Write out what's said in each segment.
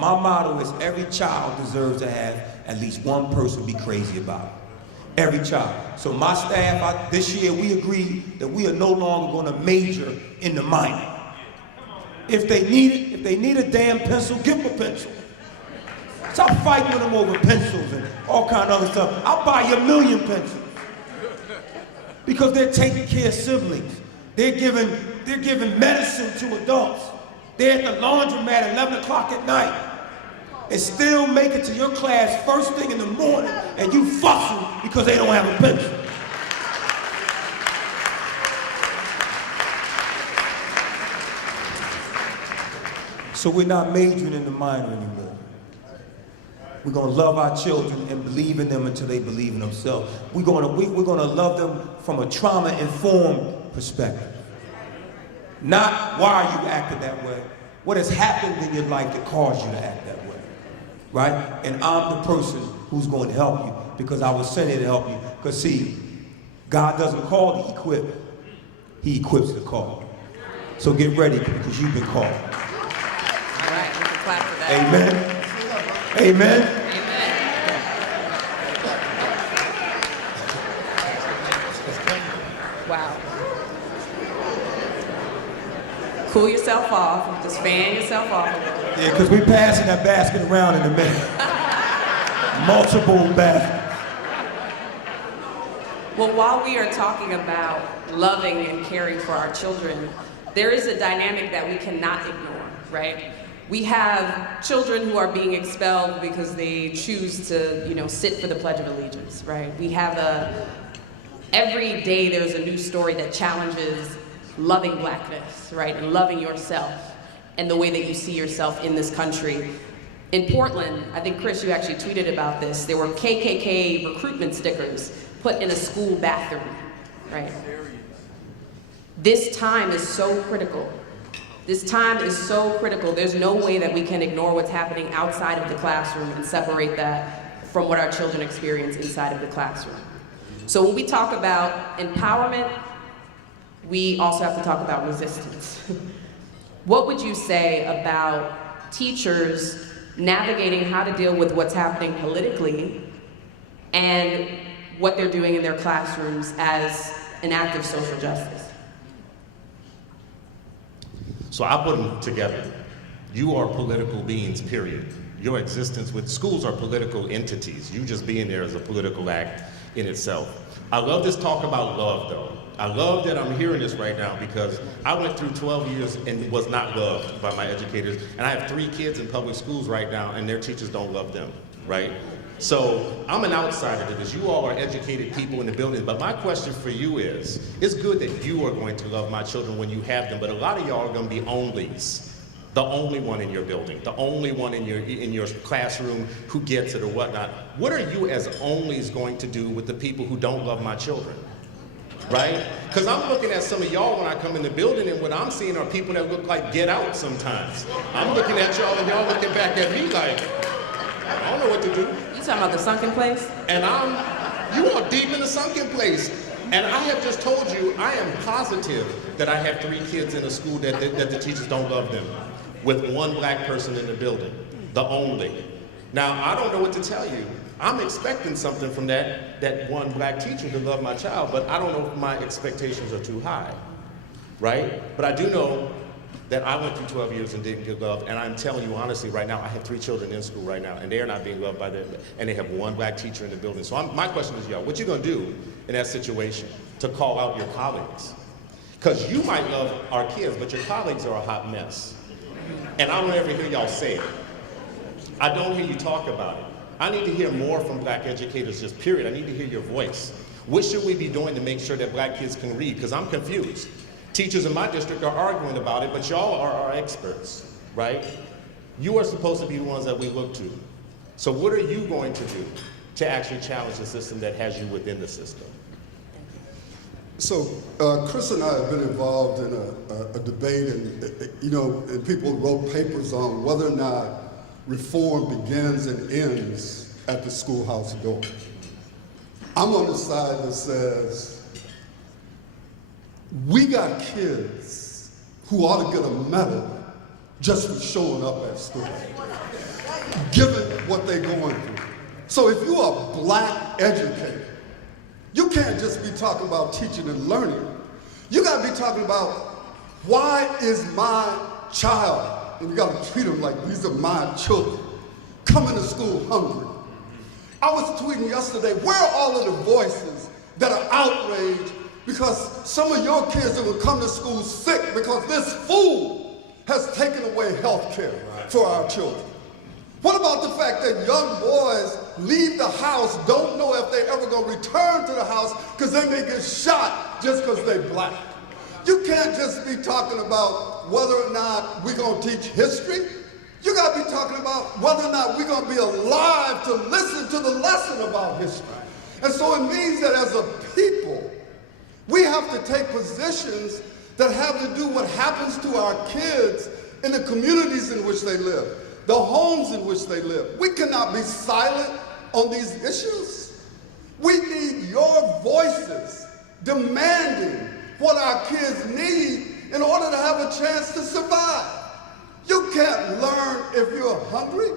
My motto is every child deserves to have at least one person be crazy about it. Every child. So my staff, this year we agreed that we are no longer going to major in the minor. If they need a damn pencil, give them a pencil. Stop fighting with them over pencils and all kind of other stuff. I'll buy you 1,000,000 pencils. Because they're taking care of siblings. They're giving medicine to adults. They're at the laundromat at 11 o'clock at night and still make it to your class first thing in the morning and you fussing because they don't have a pencil. So we're not majoring in the minor anymore. We're going to love our children and believe in them until they believe in themselves. We're going to love them from a trauma-informed perspective. Not why you acted that way. What has happened in your life that caused you to act that way, right? And I'm the person who's going to help you because I was sent here to help you. Because see, God doesn't call the equipped. He equips the called. So get ready because you've been called. All right, we can clap for that. Amen. Amen. Wow. Cool yourself off. Just fan yourself off. Yeah, because we're passing that basket around in a minute. Multiple baskets. Well, while we are talking about loving and caring for our children, there is a dynamic that we cannot ignore, right? We have children who are being expelled because they choose to, sit for the Pledge of Allegiance, right? We have every day there's a new story that challenges loving blackness, right? And loving yourself and the way that you see yourself in this country. In Portland, I think, Chris, you actually tweeted about this. There were KKK recruitment stickers put in a school bathroom, right? This time is so critical. This time is so critical. There's no way that we can ignore what's happening outside of the classroom and separate that from what our children experience inside of the classroom. So when we talk about empowerment, we also have to talk about resistance. What would you say about teachers navigating how to deal with what's happening politically and what they're doing in their classrooms as an act of social justice? So I put them together. You are political beings, period. Your existence with schools are political entities. You just being there is a political act in itself. I love this talk about love, though. I love that I'm hearing this right now because I went through 12 years and was not loved by my educators. And I have 3 kids in public schools right now and their teachers don't love them, right? So I'm an outsider to this. You all are educated people in the building, but my question for you is, it's good that you are going to love my children when you have them, but a lot of y'all are going to be onlys. The only one in your building, the only one in your classroom who gets it or whatnot. What are you as onlys going to do with the people who don't love my children? Right? Because I'm looking at some of y'all when I come in the building and what I'm seeing are people that look like Get Out sometimes. I'm looking at y'all and y'all looking back at me like, I don't know what to do. You talking about the sunken place? And you are deep in the sunken place. And I have just told you, I am positive that I have 3 kids in a school that the teachers don't love them, with 1 black person in the building, the only. Now, I don't know what to tell you. I'm expecting something from that 1 black teacher to love my child, but I don't know if my expectations are too high, right? But I do know that I went through 12 years and didn't get loved, and I'm telling you honestly right now, I have 3 children in school right now, and they are not being loved by them, and they have 1 black teacher in the building. So my question is, y'all, what you gonna do in that situation to call out your colleagues? Because you might love our kids, but your colleagues are a hot mess. And I don't ever hear y'all say it. I don't hear you talk about it. I need to hear more from black educators, just period. I need to hear your voice. What should we be doing to make sure that black kids can read? Because I'm confused. Teachers in my district are arguing about it, but y'all are our experts, right? You are supposed to be the ones that we look to. So what are you going to do to actually challenge the system that has you within the system? So Chris and I have been involved in a debate, and people wrote papers on whether or not reform begins and ends at the schoolhouse door. I'm on the side that says, we got kids who ought to get a medal just for showing up at school. what they're going through. So if you're a black educator, you can't just be talking about teaching and learning. You got to be talking about, why is my child, and you got to treat them like these are my children, coming to school hungry. I was tweeting yesterday, where are all of the voices that are outraged because some of your kids are going to come to school sick because this fool has taken away health care for our children? What about the fact that young boys leave the house, don't know if they ever going to return to the house because they may get shot just because they're black? You can't just be talking about whether or not we're going to teach history. You got to be talking about whether or not we're going to be alive to listen to the lesson about history. And so it means that as a people, we have to take positions that have to do what happens to our kids in the communities in which they live, the homes in which they live. We cannot be silent on these issues. We need your voices demanding what our kids need in order to have a chance to survive. You can't learn if you're hungry.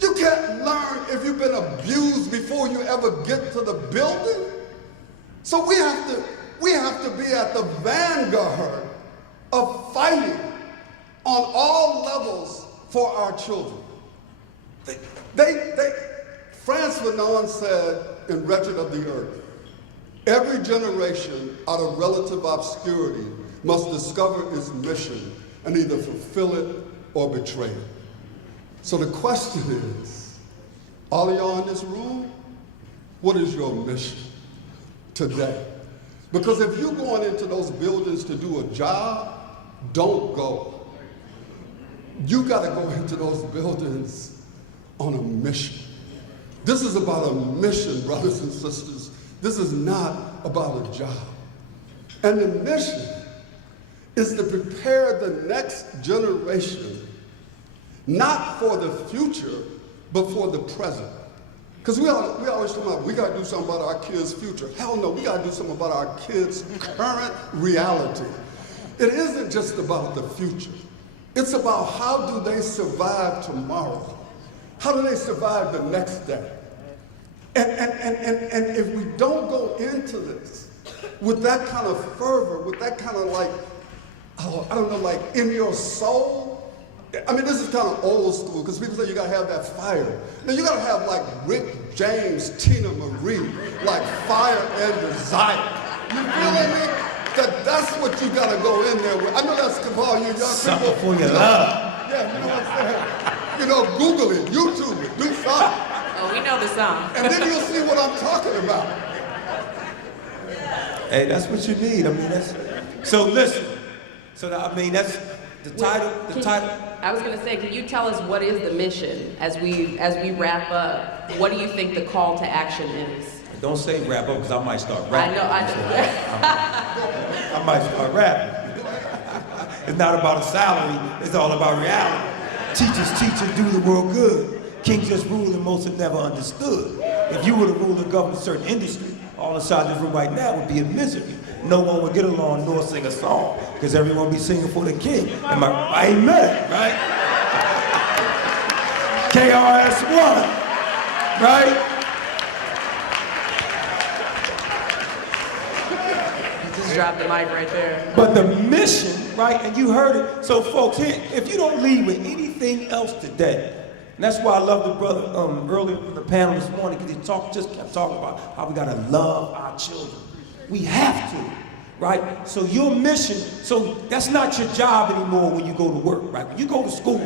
You can't learn if you've been abused before you ever get to the building. So we have to be at the vanguard of fighting on all levels for our children. Frantz Fanon said in Wretched of the Earth, every generation out of relative obscurity must discover its mission and either fulfill it or betray it. So the question is, all of y'all in this room, what is your mission today? Because if you're going into those buildings to do a job, don't go. You got to go into those buildings on a mission. This is about a mission, brothers and sisters. This is not about a job. And the mission is to prepare the next generation, not for the future, but for the present. Because we always talk about, we got to do something about our kids' future. Hell no, we got to do something about our kids' current reality. It isn't just about the future. It's about how do they survive tomorrow? How do they survive the next day? And if we don't go into this with that kind of fervor, with that kind of like, oh, I don't know, like in your soul. I mean, this is kind of old school because people say you gotta have that fire. Now you gotta have like Rick James, Tina Marie, like fire and desire. You feeling me? That's what you gotta go in there with. I know that's for all you young Something people. for your love. Yeah, you know what I'm saying? You know, Google it, YouTube it, do something. Oh, we know the song. And then you'll see what I'm talking about. Hey, that's what you need. I mean, that's, so listen. So I mean, that's the title. I was going to say, can you tell us what is the mission as we wrap up? What do you think the call to action is? Don't say wrap up because I might start rapping. I know. I might start rapping. It's not about a salary. It's all about reality. Teachers do the world good. Kings just rule and most have never understood. If you were to rule and govern a certain industry, all inside this room right now would be a misery. No one would get along nor sing a song because everyone would be singing for the king. Amen, right? KRS-One, right? You just dropped the mic right there. But the mission, right, and you heard it. So folks, here, if you don't leave with anything else today, and that's why I love the brother earlier in the panel this morning, because he just kept talking about how we gotta love our children. We have to, right? So your mission, so that's not your job anymore when you go to work, right? When you go to school,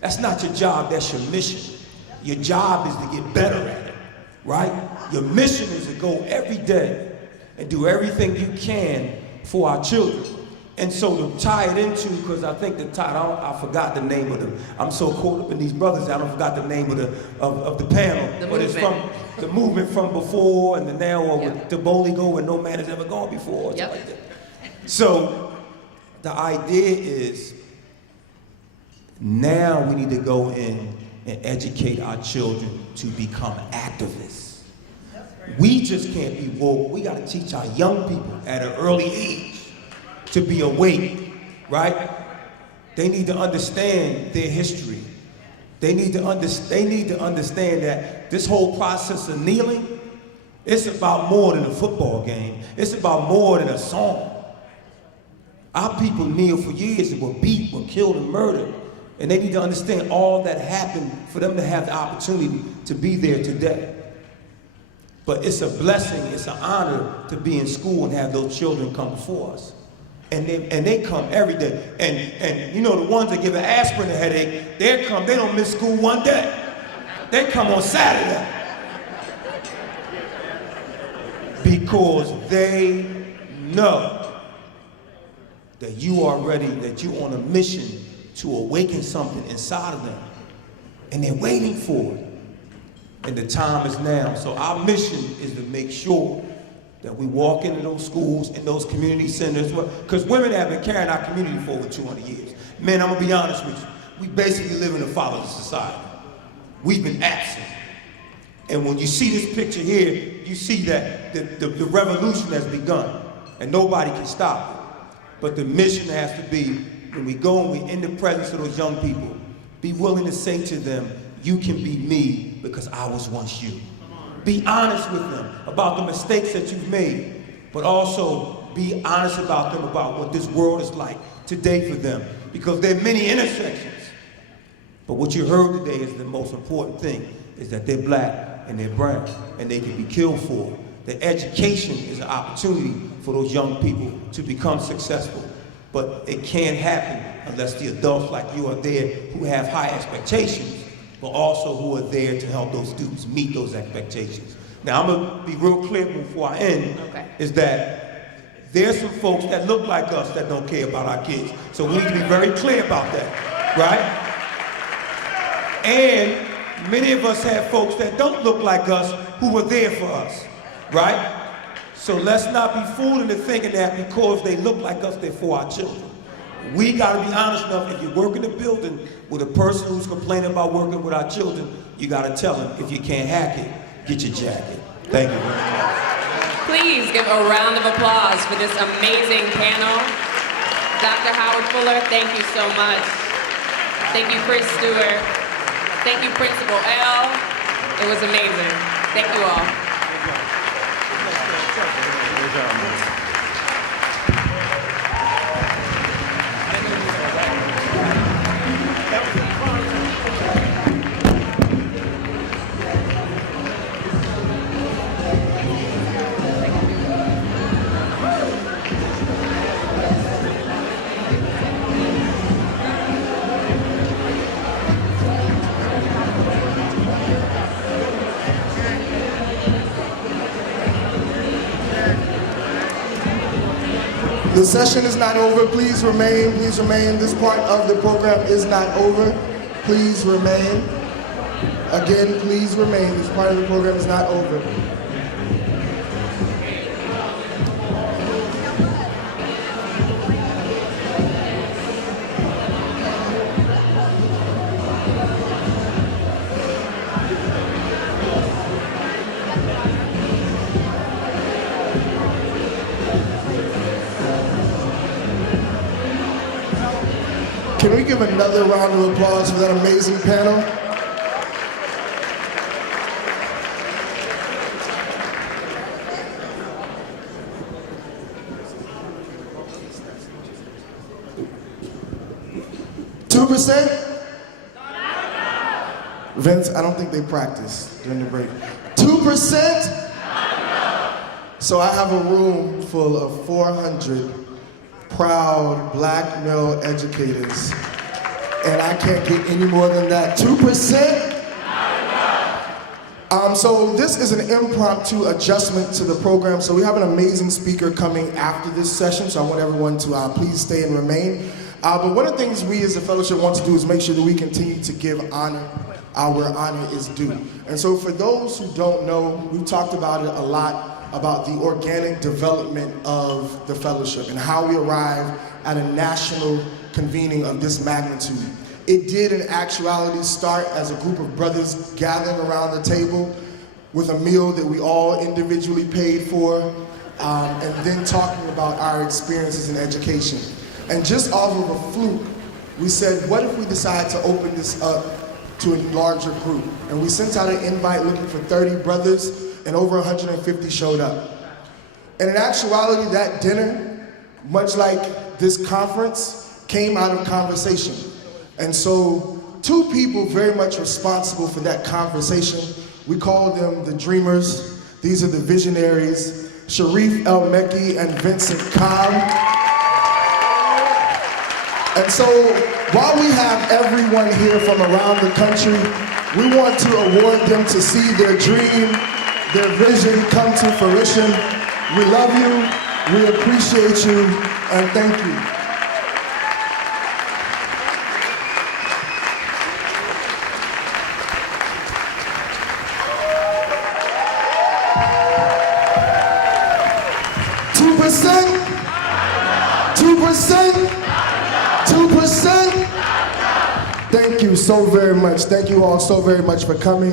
that's not your job, that's your mission. Your job is to get better at it, right? Your mission is to go every day and do everything you can for our children. And so to tie it into, because I think I forgot the name of them. I'm so caught up in these brothers, I forgot the name of the panel. But it's from the movement from before and the now, or with the boldly go where no man has ever gone before. Yep. Like that. So the idea is now we need to go in and educate our children to become activists. We just can't be woke. We got to teach our young people at an early age to be awake, right? They need to understand their history. They need to understand that this whole process of kneeling, it's about more than a football game. It's about more than a song. Our people kneel for years and were beat, were killed and murdered. And they need to understand all that happened for them to have the opportunity to be there today. But it's a blessing, it's an honor to be in school and have those children come before us. And they come every day. And you know, the ones that give an aspirin a headache, they don't miss school one day. They come on Saturday. Because they know that you are ready, that you're on a mission to awaken something inside of them. And they're waiting for it. And the time is now. So our mission is to make sure that we walk into those schools and those community centers, because women have been carrying our community for over 200 years. Man, I'm gonna be honest with you. We basically live in a fatherless society. We've been absent. And when you see this picture here, you see that the revolution has begun and nobody can stop it. But the mission has to be, when we go and we're in the presence of those young people, be willing to say to them, you can be me because I was once you. Be honest with them about the mistakes that you've made, but also be honest about them about what this world is like today for them, because there are many intersections. But what you heard today is the most important thing, is that they're black and they're brown and they can be killed for. The education is an opportunity for those young people to become successful, but it can't happen unless the adults like you are there who have high expectations, but also who are there to help those students meet those expectations. Now, I'm gonna be real clear before I end, is that there's some folks that look like us that don't care about our kids. So we need to be very clear about that, right? And many of us have folks that don't look like us who were there for us, right? So let's not be fooled into thinking that because they look like us, they're for our children. We gotta be honest enough, if you work in a building with a person who's complaining about working with our children, you gotta tell them, if you can't hack it, get your jacket. Thank you very much. Please give a round of applause for this amazing panel. Dr. Howard Fuller, thank you so much. Thank you, Chris Stewart. Thank you, Principal L. It was amazing. Thank you all. The session is not over. Please remain. Please remain. This part of the program is not over. Please remain. Again, please remain. This part of the program is not over. Can we give another round of applause for that amazing panel? Vince, I don't think they practiced during the break. 2%? So I have a room full of 400 proud black male educators, and I can't get any more than that. 2%? So this is an impromptu adjustment to the program. So we have an amazing speaker coming after this session, so I want everyone to please stay and remain. But one of the things we as a fellowship want to do is make sure that we continue to give honor where honor is due. And so for those who don't know, we've talked about it a lot, about the organic development of the fellowship and how we arrive at a national convening of this magnitude. It did in actuality start as a group of brothers gathering around the table with a meal that we all individually paid for, and then talking about our experiences in education. And just off of a fluke, we said, what if we decide to open this up to a larger group. And we sent out an invite looking for 30 brothers, and over 150 showed up. And in actuality, that dinner, much like this conference, came out of conversation. And so 2 people very much responsible for that conversation, we call them the dreamers. These are the visionaries, Sharif El-Mekki and Vincent Cobb. And so while we have everyone here from around the country, we want to award them to see their dream, their vision come to fruition. We love you, we appreciate you, and thank you. Thank you so very much. Thank you all so very much for coming.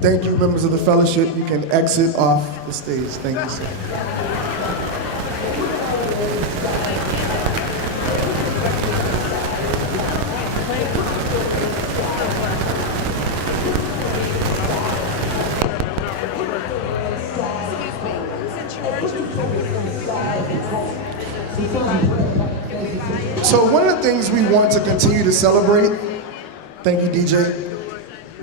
Thank you, members of the fellowship. You can exit off the stage. Thank you, sir. So one of the things we want to continue to celebrate, thank you, DJ.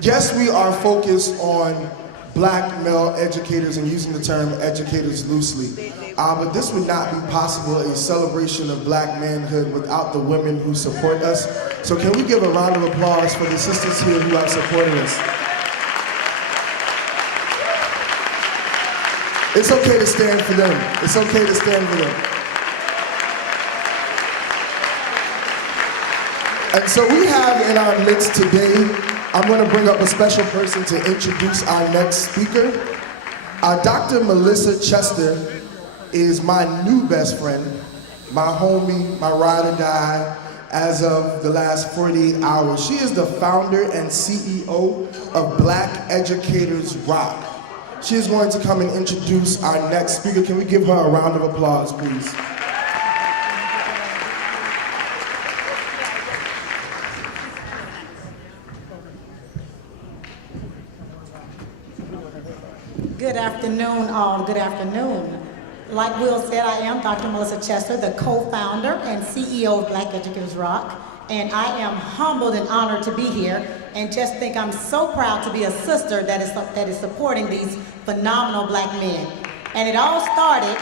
Yes, we are focused on black male educators and using the term educators loosely. But this would not be possible, a celebration of black manhood, without the women who support us. So can we give a round of applause for the sisters here who are supporting us? It's okay to stand for them. It's okay to stand for them. And so we have in our midst today, I'm going to bring up a special person to introduce our next speaker. Dr. Melissa Chester is my new best friend, my homie, my ride or die, as of the last 48 hours. She is the founder and CEO of Black Educators Rock. She is going to come and introduce our next speaker. Can we give her a round of applause, please? Good afternoon, all. Good afternoon. Like Will said, I am Dr. Melissa Chester, the co-founder and CEO of Black Educators Rock, and I am humbled and honored to be here, and just think I'm so proud to be a sister that is supporting these phenomenal black men. And it all started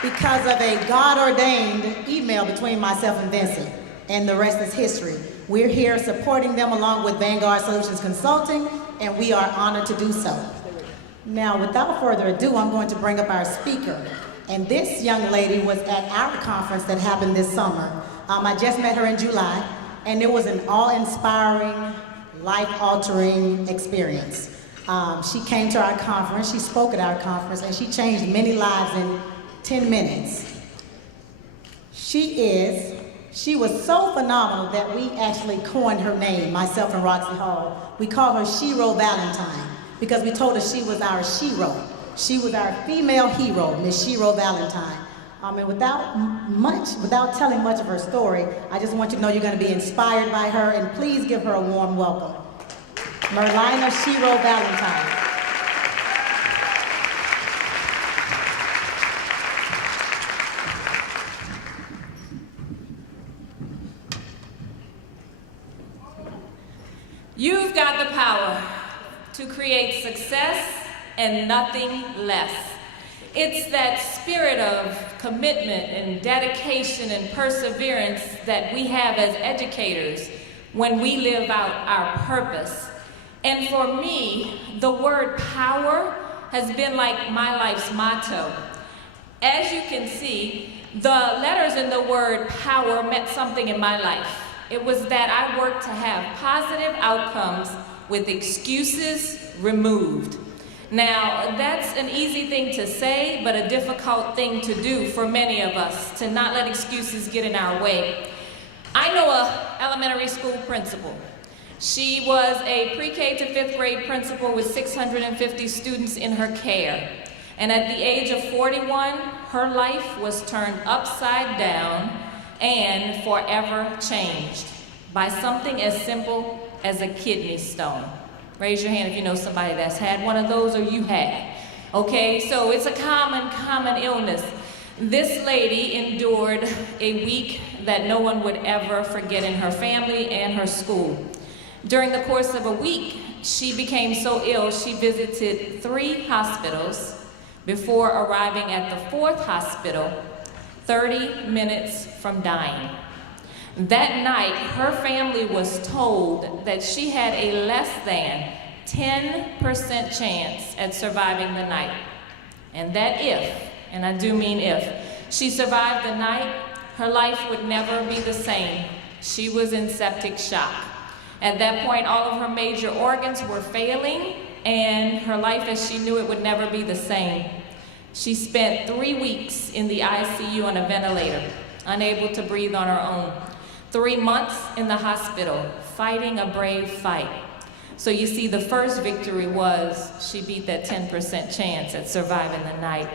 because of a God-ordained email between myself and Vincent, and the rest is history. We're here supporting them along with Vanguard Solutions Consulting, and we are honored to do so. Now, without further ado, I'm going to bring up our speaker. And this young lady was at our conference that happened this summer. I just met her in July, and it was an awe-inspiring, life-altering experience. She came to our conference, she spoke at our conference, and she changed many lives in 10 minutes. She was so phenomenal that we actually coined her name, myself and Roxy Hall. We call her Shiro Valentine, because we told her she was our Shiro. She was our female hero, Miss Shiro Valentine. And without telling much of her story, I just want you to know you're going to be inspired by her, and please give her a warm welcome. Merlina Shiro Valentine. You've got the power to create success and nothing less. It's that spirit of commitment and dedication and perseverance that we have as educators when we live out our purpose. And for me, the word power has been like my life's motto. As you can see, the letters in the word power meant something in my life. It was that I worked to have positive outcomes with excuses removed. Now, that's an easy thing to say, but a difficult thing to do for many of us, to not let excuses get in our way. I know an elementary school principal. She was a pre-K to 5th grade principal with 650 students in her care. And at the age of 41, her life was turned upside down and forever changed by something as simple as a kidney stone. Raise your hand if you know somebody that's had one of those or you had. Okay, so it's a common illness. This lady endured a week that no one would ever forget in her family and her school. During the course of a week, she became so ill, she visited 3 hospitals before arriving at the 4th hospital, 30 minutes from dying. That night, her family was told that she had a less than 10% chance at surviving the night. And that if, and I do mean if, she survived the night, her life would never be the same. She was in septic shock. At that point, all of her major organs were failing, and her life as she knew it would never be the same. She spent 3 weeks in the ICU on a ventilator, unable to breathe on her own. 3 months in the hospital, fighting a brave fight. So you see, the first victory was she beat that 10% chance at surviving the night.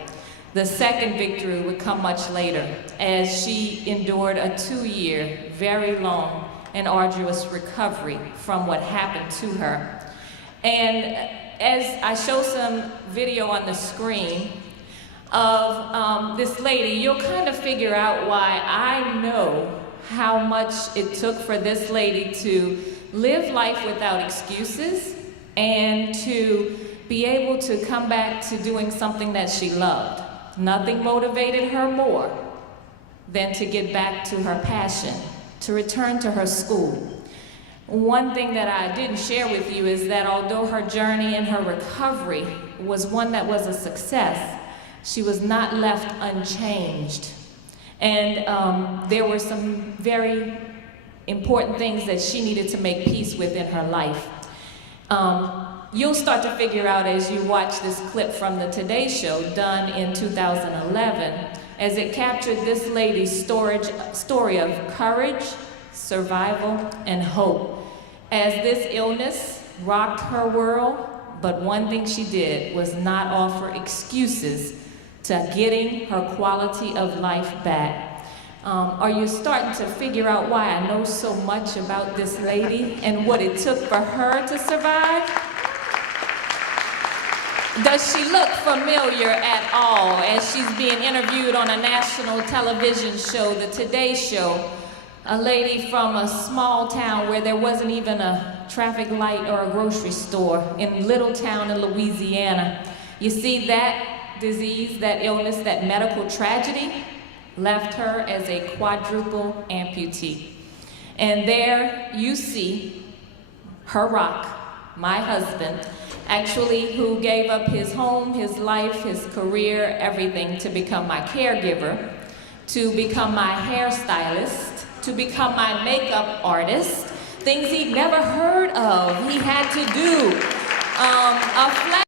The second victory would come much later, as she endured a 2-year, very long and arduous recovery from what happened to her. And as I show some video on the screen of this lady, you'll kind of figure out why I know how much it took for this lady to live life without excuses and to be able to come back to doing something that she loved. Nothing motivated her more than to get back to her passion, to return to her school. One thing that I didn't share with you is that although her journey and her recovery was one that was a success, she was not left unchanged. And there were some very important things that she needed to make peace with in her life. You'll start to figure out as you watch this clip from the Today Show done in 2011, as it captured this lady's story of courage, survival, and hope. As this illness rocked her world, but one thing she did was not offer excuses to getting her quality of life back. Are you starting to figure out why I know so much about this lady and what it took for her to survive? Does she look familiar at all as she's being interviewed on a national television show, the Today Show? A lady from a small town where there wasn't even a traffic light or a grocery store in little town in Louisiana. You see, that disease, that illness, that medical tragedy left her as a quadruple amputee. And there you see her rock, my husband, actually who gave up his home, his life, his career, everything to become my caregiver, to become my hairstylist, to become my makeup artist, things he'd never heard of. He had to do a flat